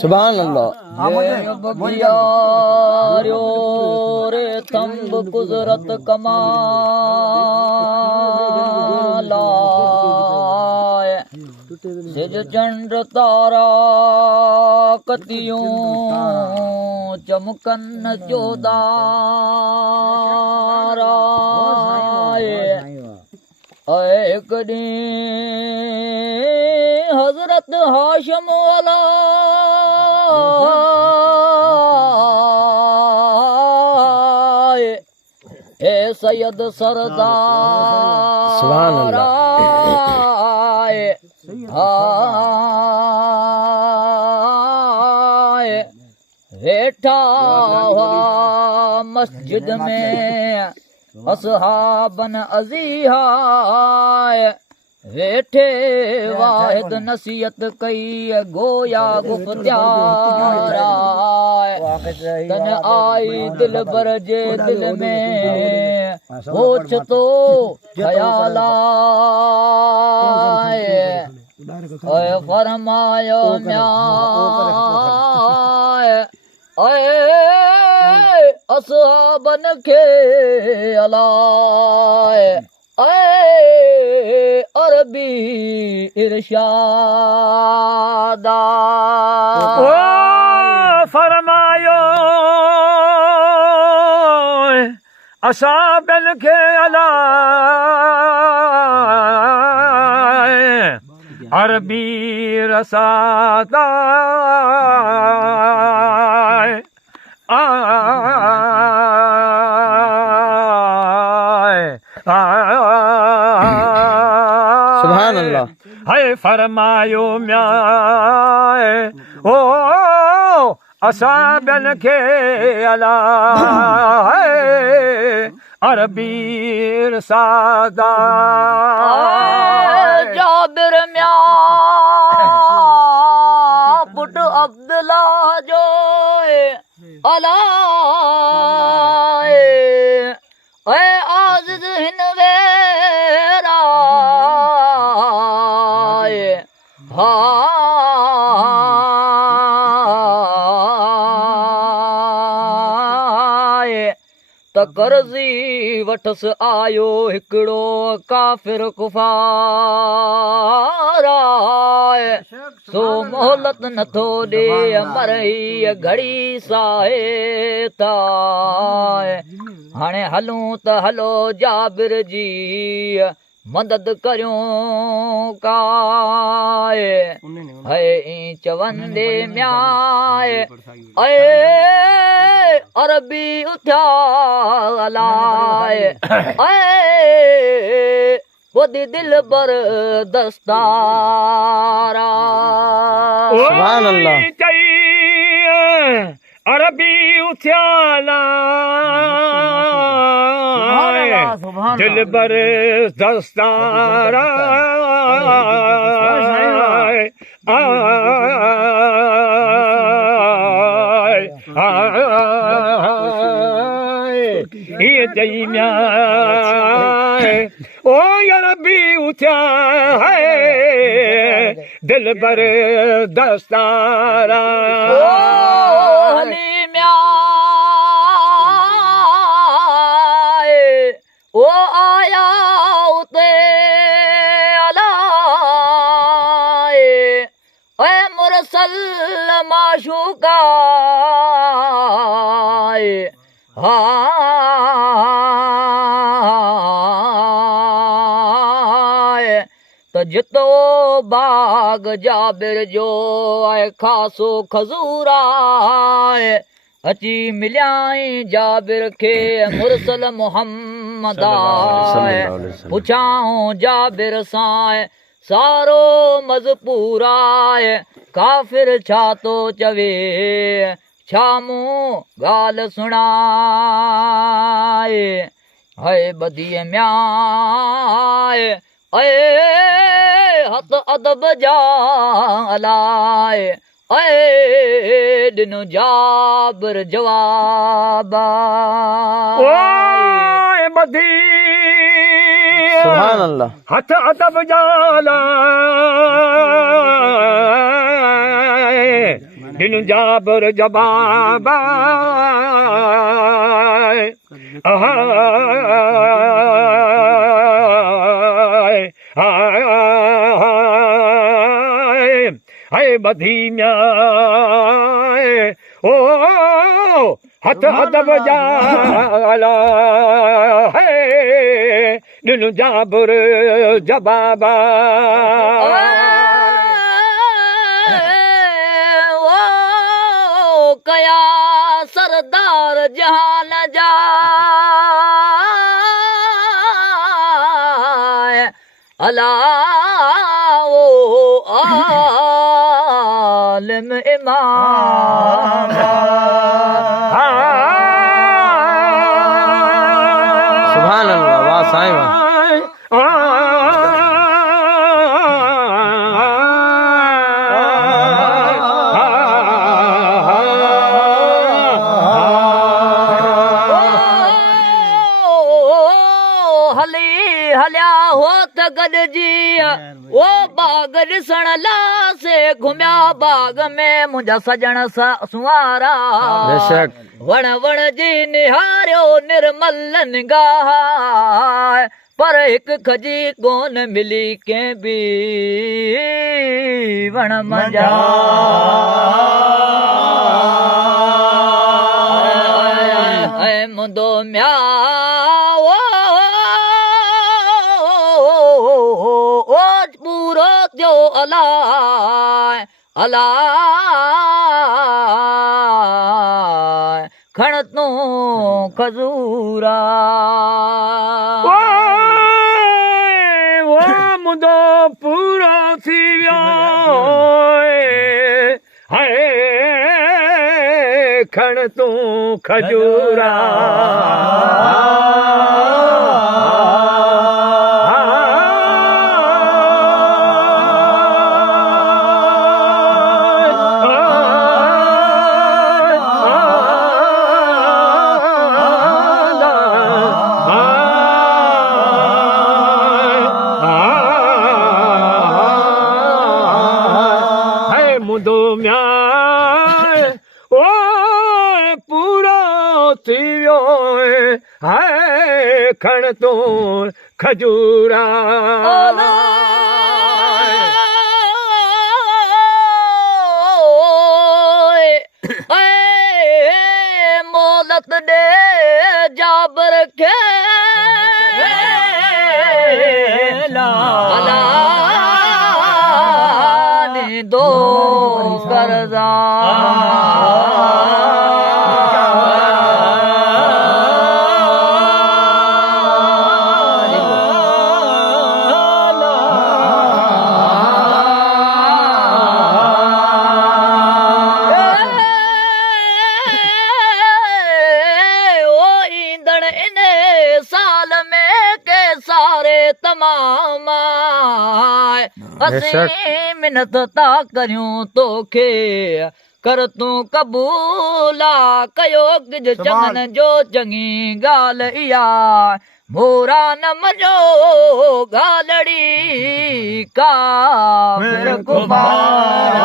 सुभान अल्लाह रे तंब कुदरत कमाला सिज चंड तारा कतियूं चमकन जोदारा एक ॾींहुं हज़रत हाशिम वाला हे सैयद सरदार वेठा हुआ मस्जिद में असहाबन अज़ीहा वेठे वाहिद नसीहत कई गोया गुफ्तारा तन आई दिल भर जे दिल में होच तो ख्याल फरमायो असहाबन के अलाए अरबी इरशादा फरमायो असहाबन के अलाए अरबी रसादा सुभान अल्लाह है फरमायो म्याए ओ असाबन के अला अरबी सादा जाबिर म्या पुट अब्दुल्ला जो अला आज़िज़ हिन वेरा त कर्ज़ी वठस आयो हिकिड़ो काफ़िर कुफारा सो मोहलत नथो ॾे मरई घड़ी साहे था हाणे हलूं त हलो जाबिर जी मदद करियूं काए है चवंदे म्याए अरबी उथिया अलाए वधी दिल बर दस्तारा सुभान अल्लाह अरबी उथिया दिल बर दस्तारा ये जई म्या ओ अरबी उथिया है दिल बर दस्तारा ओ आया उते अलाए ए मुरसल माशूका त जितो बाग जाबिर जो आहे खासो खजूर आहे अची मिलियाई जाबिर खे मुरसल मोहम्मद पुछाऊं जाबिर सां सारो मज़पूर आहे काफ़िर छा थो चवे छा मूं ॻाल्हि सुणाए है बदीअ म्याए हथ अदब जा अलाए ॾिनो जाबर जवाब ओए बधी सुभान अल्लाह हथ अदब जाला दिन जाबर जवाब हाय बधी ओ हथ अदब जाला है दिन जाबर जवाब कया सरदार जहान जा अला ओ आलिम इमाम सुभान अल्लाह वाह साईं वाह हलिया हो त गॾिजी ओ बाग ॾिसण लासे घुमिया बाग में मुंहिंजा सजण सुवारा बेशक वण वण जी निहारियो निर्मल निगाह पर हिकु खजी कोन मिली कंहिं बि वण मंझा मुंदो म्या पूरो थियो अला अला खण तूं खजूरा मुंदो पूरो थी वियो हाय खण तूं खजूरा हाय खण तूं खजूरा मोलत ॾे जाबर खे दो करदा असीं मिनत था करियूं तोखे कर तूं कबूला कयो किज चङनि जो चङी ॻाल्हि इहा मोरा न मञो ॻाल्हड़ी काफ़िर कुमार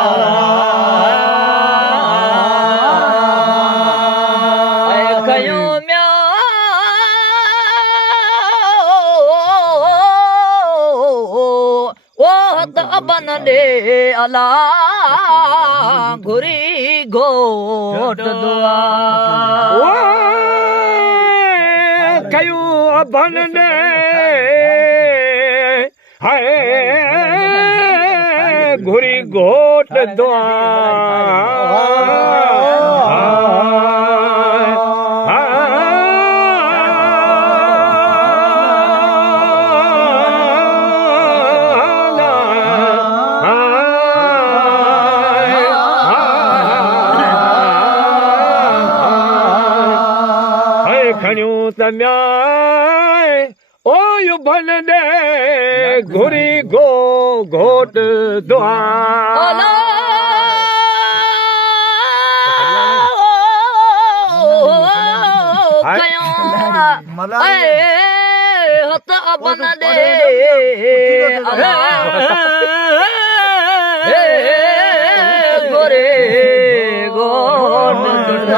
कयूं अबन ॾे अला घुरी घोट दुआ कयूं अबन ॾे हाय घुरी घोट दुआ ओ यू बन दे घुरी गो घोट दुआ अला हत बन दे गोरे गोट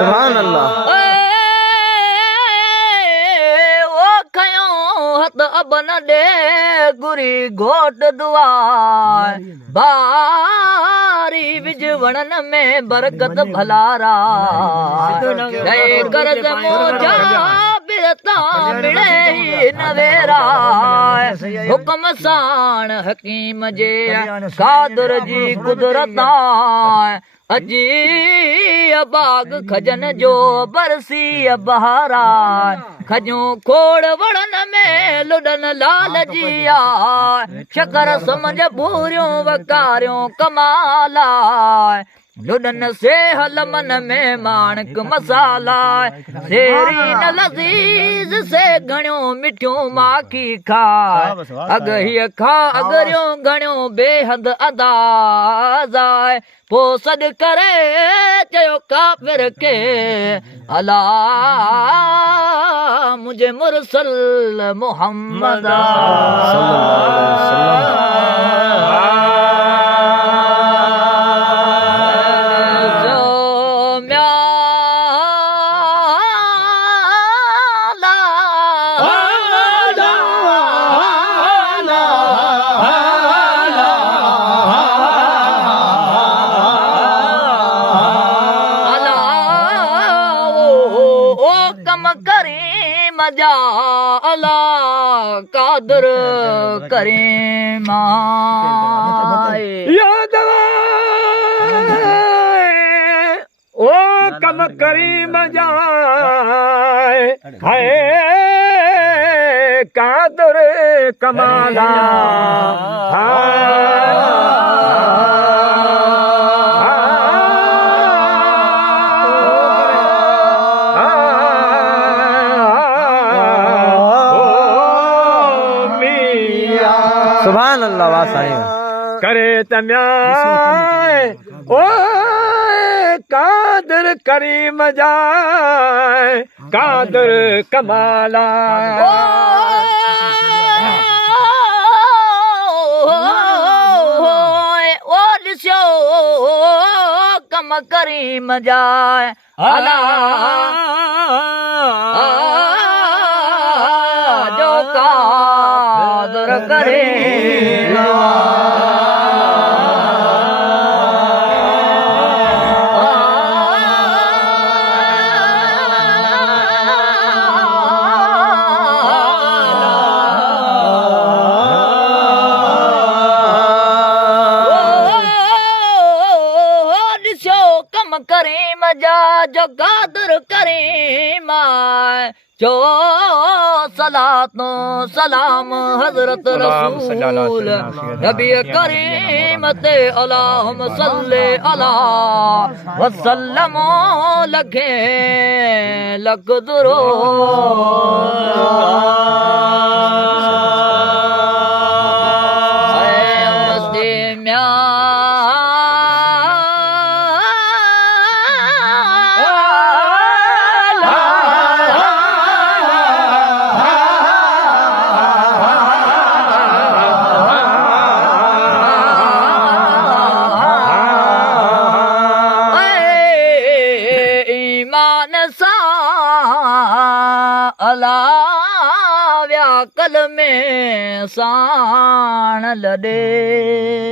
सुभान अल्लाह बन दे गुरी घोट दुआ बारी विज वणन में बरकत भलारा जय करज मोजा बिरता मिले नवेरा हुक्म साण हकीम जे कादर जी कुदरत अजी बाग खजन जो बरसी बहारा खजूं खोड़ वड़न में लुडन लाल जिया शकर समझ भूरियूं वकारियूं कमाला लुडन से हलमन में माणक मसाला सेरी न लज़ीज़ से घणियूं मिठियूं माखी खा अग हीअ खा अगरियूं घणियूं बेहद अंदाज़ आहे पो सॾ करे चयो काफ़िर के अला मुंहिंजे मुरसल मोहम्मद मजा अला कादर करीम याद ओ कम करीम जाए है कादर कमाला सुभान अल्लाह वाह साईं करे तम्या ओ कादर करीम जाए कादर कमाला ओ ॾिसो कम करीम जाए अला जो कादर करे करीम जा जो कादर करीम जो सलातो सलाम हजरत रसूल नबी करीम ते अल्लाहुम्मा सल्ले अला वसल्लम लखे लख दुरो अला व्याकल में साण लॾे